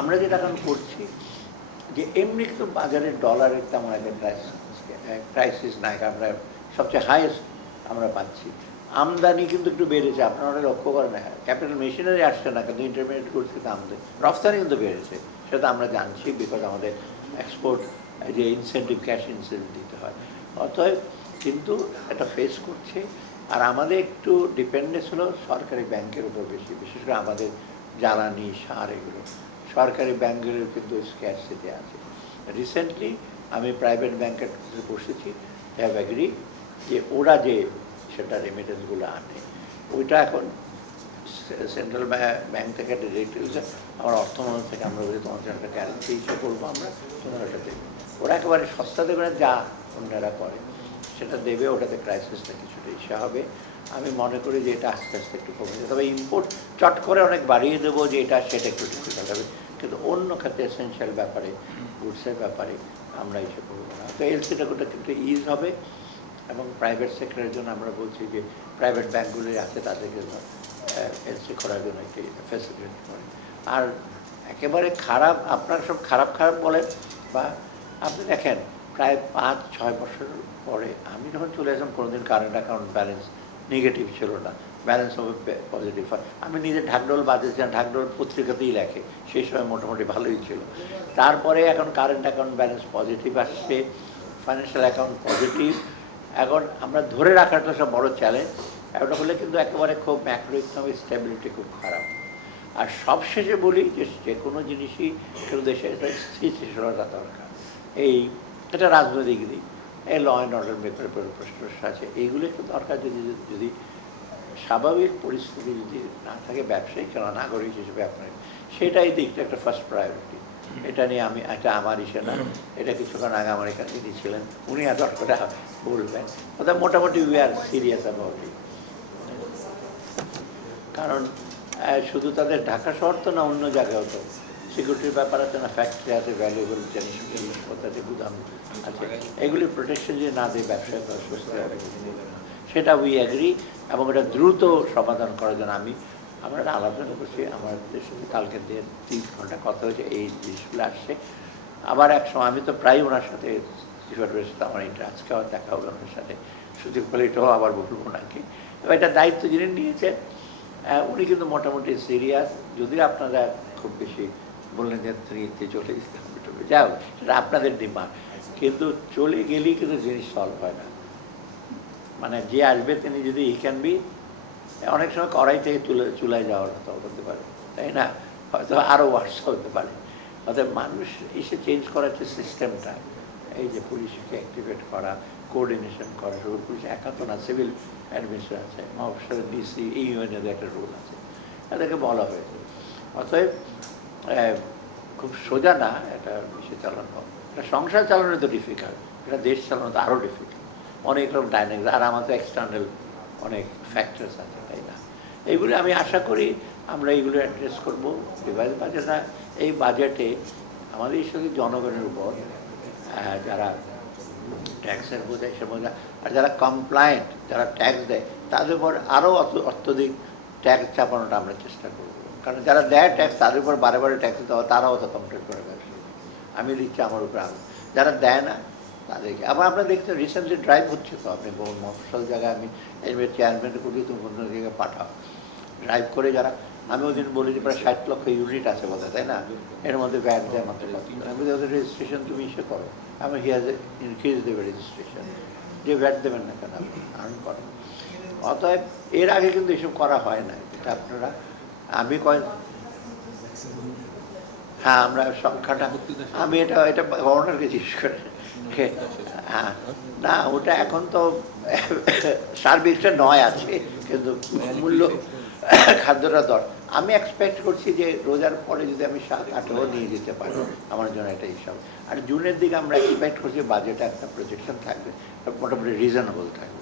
আমরা যেটা এখন করছি যে এমনি কিন্তু বাজারে ডলারের তেমন একটা ক্রাইসিস নাই, আমরা সবচেয়ে হাইয়েস্ট আমরা পাচ্ছি। আমদানি কিন্তু একটু বেড়েছে, আপনারা লক্ষ্য করেন, ক্যাপিটাল মেশিনারি আসছে না, কিন্তু ইন্টারমিডিয়েট গুডস কিন্তু আমদানি, রফতানি কিন্তু বেড়েছে, সেটা আমরা জানছি, বিকজ আমাদের এক্সপোর্ট যে ইনসেন্টিভ, ক্যাশ ইনসেন্টিভ দিতে হয়। অতএব কিন্তু এটা ফেস করছে। আর আমাদের একটু ডিপেন্ডেন্স হলো সরকারি ব্যাংকের উপর বেশি, বিশেষ করে আমাদের জ্বালানি, সার, এগুলো সরকারি ব্যাংকগুলোর কিন্তু স্ক্যারসিটি আছে। রিসেন্টলি আমি প্রাইভেট ব্যাংকের বসেছি, হ্যাভ অ্যাগ্রি যে ওরা যে সেটা রেমিটেন্সগুলো আনে, ওইটা এখন সেন্ট্রাল ব্যাংক থেকে একটা ডিরেক্টিভ, আমার অর্থমন্ত্রক থেকে আমরা বলি তোমার জন্য একটা গ্যারান্টি ইস্যু করবো আমরা তোমার সাথে, ওরা একেবারে সস্তা দেবে না, যা অন্যরা করে সেটা দেবে, ওটাতে ক্রাইসিসটা কিছুটা ইস্যু হবে। আমি মনে করি যে এটা আস্তে আস্তে একটু কমে যাবে, তবে ইম্পোর্ট চট করে অনেক বাড়িয়ে দেবো যে এটা সেটা একটু ডিফিকাল্ট হবে, কিন্তু অন্য খাতে এসেন্সিয়াল ব্যাপারে, গুডসের ব্যাপারে আমরা এসে করবো না। তো এলসিটা ওটা কিন্তু ইজ হবে, এবং প্রাইভেট সেক্টরের জন্য আমরা বলছি যে প্রাইভেট ব্যাঙ্কগুলি আছে তাদেরকে এলসি করার জন্য একটি ফ্যাসিলিটি করে। আর একেবারে খারাপ, আপনারা সব খারাপ খারাপ বলেন, বা আপনি দেখেন প্রায় 5-6 বছর পরে আমি যখন চলে আসলাম, কোনোদিন কারেন্ট অ্যাকাউন্ট ব্যালেন্স নেগেটিভ ছিল না, ব্যালেন্স হবে পজিটিভ হয়। আমি নিজে ঢাকডোল বাজেছিলাম, ঢাকডোল পত্রিকাতেই লেখে, সেই সময় মোটামুটি ভালোই ছিল। তারপরে এখন কারেন্ট অ্যাকাউন্ট ব্যালেন্স পজিটিভ আসছে, ফাইন্যান্সিয়াল অ্যাকাউন্ট পজিটিভ। এখন আমরা ধরে রাখাটা সব বড় চ্যালেঞ্জ, এটা হলে কিন্তু একেবারে খুব ম্যাক্রো ইকোনমিক স্টেবিলিটি খুব খারাপ। আর সবশেষে বলি যে কোনো জিনিসই কিন্তু দেশের স্থিতিশীলতা দরকার। এটা রাজনৈতিক দিক, এই ল অ্যান্ড অর্ডার ব্যাপারে প্রশ্ন আছে, এইগুলো একটু দরকার। যদি স্বাভাবিক পরিস্থিতি যদি না থাকে, ব্যবসায়ী কেন নাগরিক হিসেবে আপনার সেটাই দিকটা একটা ফার্স্ট প্রায়োরিটি। এটা নিয়ে এটা আমার ইসে না, এটা কিছুক্ষণ আগে আমার এখানে যিনি ছিলেন উনি এত করে বলবেন, অর্থাৎ মোটামুটি we are serious about it. কারণ শুধু তাদের ঢাকা শহর তো না, অন্য জায়গাও তো সিকিউরিটির ব্যাপার আছে না, ফ্যাক্টরি আছে, ভ্যালুয়েবল জিনিসপত্র আছে, গুদাম আছে, এগুলি প্রোটেকশন যদি না দেয় ব্যবসায় সুস্থ হবে, সেটা উই অ্যাগ্রি। এবং এটা দ্রুত সমাধান করার জন্য আমরা আলোচনা করছি, আমাদের সাথে কালকে 3 ঘন্টা কথা হয়েছে, এই জিনিসগুলো আসছে। আবার এক সময় আমি তো প্রায় ওনার সাথে কিশোরের সাথে আমার আজকে আবার দেখা হবে ওনার সাথে, সুযোগ পেলে এটাও আবার বলবো নাকি। এবার এটা দায়িত্ব যিনি নিয়েছেন উনি কিন্তু মোটামুটি সিরিয়াস। যদি আপনারা খুব বেশি বললেন যে তুমি চলে যেতে যাও, সেটা আপনাদের ডিমান্ড, কিন্তু চলে গেলেই কিন্তু জিনিস সলভ হয় না। মানে যে আসবে তিনি যদি ই ক্যান বি, অনেক সময় কড়াই থেকে চুলায় যাওয়ার কথা হতে পারে, তাই না, হয়তো আরও ওয়ার্স হতে পারে। অর্থাৎ মানুষ এসে চেঞ্জ করার যে সিস্টেমটা, এই যে পুলিশকে অ্যাক্টিভেট করা, কোঅর্ডিনেশন করা, পুলিশ একা তো না, সিভিল অ্যাডমিনিস্ট্রেশন আছে, মহাপ্রসাদের ডিসি, এই ইউএনের একটা রোল আছে, এদেরকে বলা হয়েছে। অতএব খুব সোজা না এটা বিষয় চালানো, এটা সংসার চালানো তো ডিফিকাল্ট, এটা দেশ চালানো তো আরও ডিফিকাল্ট, অনেক রকম ডাইনামিক্স, আর আমাদের এক্সটার্নাল অনেক ফ্যাক্টরস আছে, তাই না। এইগুলো আমি আশা করি আমরা এইগুলো অ্যাড্রেস করবো। রিভাইজ বাজেটটা, এই বাজেটে আমাদের সাথে জনগণের উপর যারা ট্যাক্সের বোঝা, এসে বোঝা, আর যারা কমপ্লায়েন্ট, যারা ট্যাক্স দেয়, তাদের উপর আরও অত্যধিক ট্যাক্স চাপানোটা আমরা চেষ্টা করবো। কারণ যারা দেয় ট্যাক্স, তাদের উপর বারে বারে ট্যাক্স দেওয়া, তারাও তো কমপ্লেন করে ব্যবসা, আমি দিচ্ছি আমার উপর আগে, যারা দেয় না তাদেরকে। আবার আপনারা দেখছেন রিসেন্টলি ড্রাইভ হচ্ছে তো, আপনি বহু মফসল জায়গায় আমি এর চেয়ারম্যান করি, তুমি অন্য জায়গায় পাঠাও, ড্রাইভ করে যারা, আমি ওই দিন বলি যে প্রায় 60 লক্ষ ইউনিট আছে বোধ হয়, তাই না, এর মধ্যে ব্যাট দেয় মাত্র কত, আমি ওদের রেজিস্ট্রেশন তুমি ইসে করো, আমি হিয়াজ ইনক্রিজ দেবে রেজিস্ট্রেশন, যে ব্যাট দেবেন না কেন আপনি আর্ন করেন। অতএব এর আগে কিন্তু এসব করা হয় না, এটা আপনারা, আমি হ্যাঁ আমরা সংখ্যাটা, আমি এটা গভর্নরকে জিজ্ঞেস করে, হ্যাঁ না ওটা এখন তো সার্বিকটা 9 আছে, কিন্তু মূল্য খাদ্যটা দর, আমি এক্সপেক্ট করছি যে রোজার পরে যদি আমি 7-8 নিয়ে যেতে পারি, আমার জন্য এটা হিসাব। আর জুনের দিকে আমরা এক্সপেক্ট করছি বাজেটে একটা প্রজেকশন থাকবে, মোটামুটি রিজনেবল থাকবে।